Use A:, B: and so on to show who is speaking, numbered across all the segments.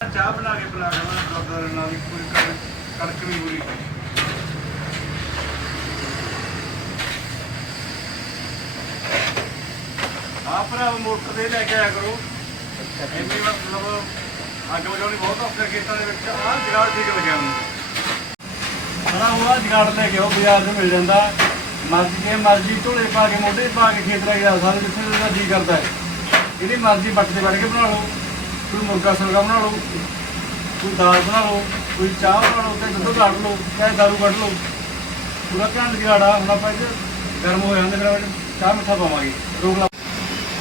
A: ਚਾਹ ਬਣਾ ਕੇ ਬਣਾ ਕੇ ਮੈਂ ਗੁਰਦੁਆਰੇ ਨਾਲ ਵੀ ਪੂਰੀ ਕਣਕ ਵੀ ਪੂਰੀ। ਆਹ ਮੋਟਰ ਤੇ ਲੈ ਕੇ ਆਇਆ ਕਰੋ। ਇੰਨੀ ਮਤਲਬ ਅੱਗ ਵਜਾਉਣੀ ਬਹੁਤ ਔਖਾ ਖੇਤਾਂ ਦੇ ਵਿੱਚ। ਆਹ ਜਗਾੜ ਠੀਕ ਲੱਗਿਆ ਮੈਨੂੰ ਬੜਾ ਹੋਆ, ਜਗਾੜ ਲੈ ਕੇ ਉਹ ਬਾਜ਼ਾਰ 'ਚ ਮਿਲ ਜਾਂਦਾ। ਮਰਜ਼ੀ ਕੇ ਮਰਜ਼ੀ ਝੋਲੇ ਪਾ ਕੇ, ਮੋਢੇ ਪਾ ਕੇ ਖੇਤ ਲੈ ਕੇ ਜਾ ਸਕਦੇ ਜਿੱਥੇ ਦਾ ਜੀ ਕਰਦਾ ਹੈ। ਇਹਦੀ ਮਰਜ਼ੀ ਬੱਟ ਤੇ ਵੜ ਕੇ ਬਣਾ ਲਓ। ਕੋਈ ਮੁਰਗਾ ਸੁਰਗਾ ਬਣਾ ਲਓ ਕੋਈ ਦਾਲ ਬਣਾ ਲਓ ਕੋਈ ਚਾਹ ਬਣਾ ਲਓ ਤੇ ਦੁੱਧ ਕੱਢ ਲਓ ਚਾਹੇ ਦਾਰੂ ਕੱਢ ਲਓ। ਪੂਰਾ ਘੰਟ ਜਗਾੜਾ ਹੁਣ ਆਪਾਂ ਇਹ ਗਰਮ ਹੋ ਜਾਂਦੇ ਫਿਰ ਇਹ ਚਾਹ ਮਿੱਠਾ ਪਾਵਾਂਗੇ ਰੋਕ ਲਾ।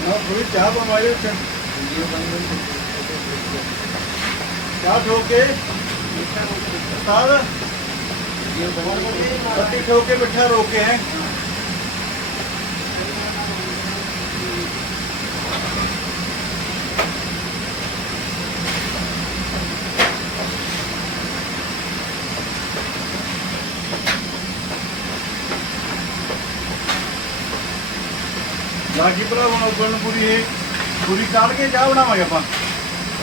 A: ਨਾ ਥੋੜੀ ਚਾਹ ਪਾਵਾਂਗੇ ਉੱਥੇ। ਚਾਹ ਠੋਕ ਕੇ। ਉਸਤਾਦ। ਪੱਤੀ ਠੋਕ ਕੇ ਮਿੱਠਾ ਰੋਕ ਕੇ ਹੈ। ਲਾਗੀ ਭਰਾ ਹੁਣ ਉਗਣ ਨੂੰ ਪੂਰੀ ਇਹ ਪੂਰੀ ਕਾੜ ਕੇ ਚਾਹ ਬਣਾਵਾਂਗੇ ਆਪਾਂ।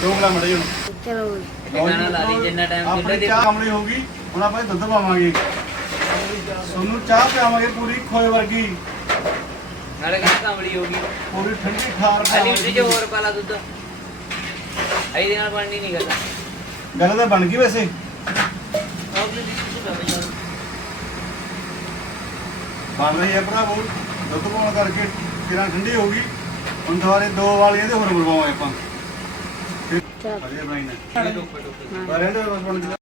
A: ਰੋਕ ਲਾ ਮੜੇ ਹੁਣ
B: ਚਲੋ
C: ਗਾਣਾ ਲਾ ਲਈ ਜਿੰਨਾ ਟਾਈਮ ਚੁੱਲ੍ਹੇ ਤੇ
A: ਚਾਹ ਕਮਲੀ ਹੋਊਗੀ ਹੁਣ ਆਪਾਂ ਇਹ ਦੁੱਧ ਪਾਵਾਂਗੇ। ਤੁਹਾਨੂੰ ਚਾਹ ਪਿਆਵਾਂਗੇ ਪੂਰੀ ਖੋਏ ਵਰਗੀ।
C: ਨਾਲੇ ਗਾਣਾ ਕਾਮੜੀ ਹੋ ਗਈ।
A: ਪੂਰੀ ਠੰਡੀ ਠਾਰ
C: ਅਲੀ। ਜੋ ਹੋਰ ਪਾਲਾ ਦੁੱਧ। ਇਹਦੇ ਨਾਲ ਬਣਨੀ ਨਹੀਂ ਗੱਲ।
A: ਗੱਲ ਤਾਂ ਬਣ ਗਈ ਵੈਸੇ। ਬਣ ਰਹੀ ਹੈ ਭਰਾਵੋ ਦੁੱਧ ਪਾਉਣ ਕਰਕੇ ਕਿਰਾਂ ਠੰਡੀ ਹੋ ਗਈ ਹੁਣ ਦੁਬਾਰੇ ਦੋ ਵਾਲੀਆਂ ਤੇ ਹੋਰ ਬਣਵਾਵਾਂਗੇ ਆਪਾਂ। ਵਧੀਆ ਬਣਾਈ ਨੇ। ਪਰ ਇਹਦੇ ਬਸ ਬਣ ਗਿਆ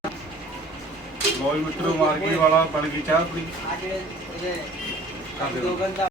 A: ਬੋਲ ਮਿੱਤਰੋ ਮਾਰਕੀ ਵਾਲਾ ਬਣ ਗਈ ਚਾਹ ਪੂਰੀ
C: ਇਹਦੇ
A: ਕਰ ਦਿਓ।
C: ਦੋ ਗੰਦਾ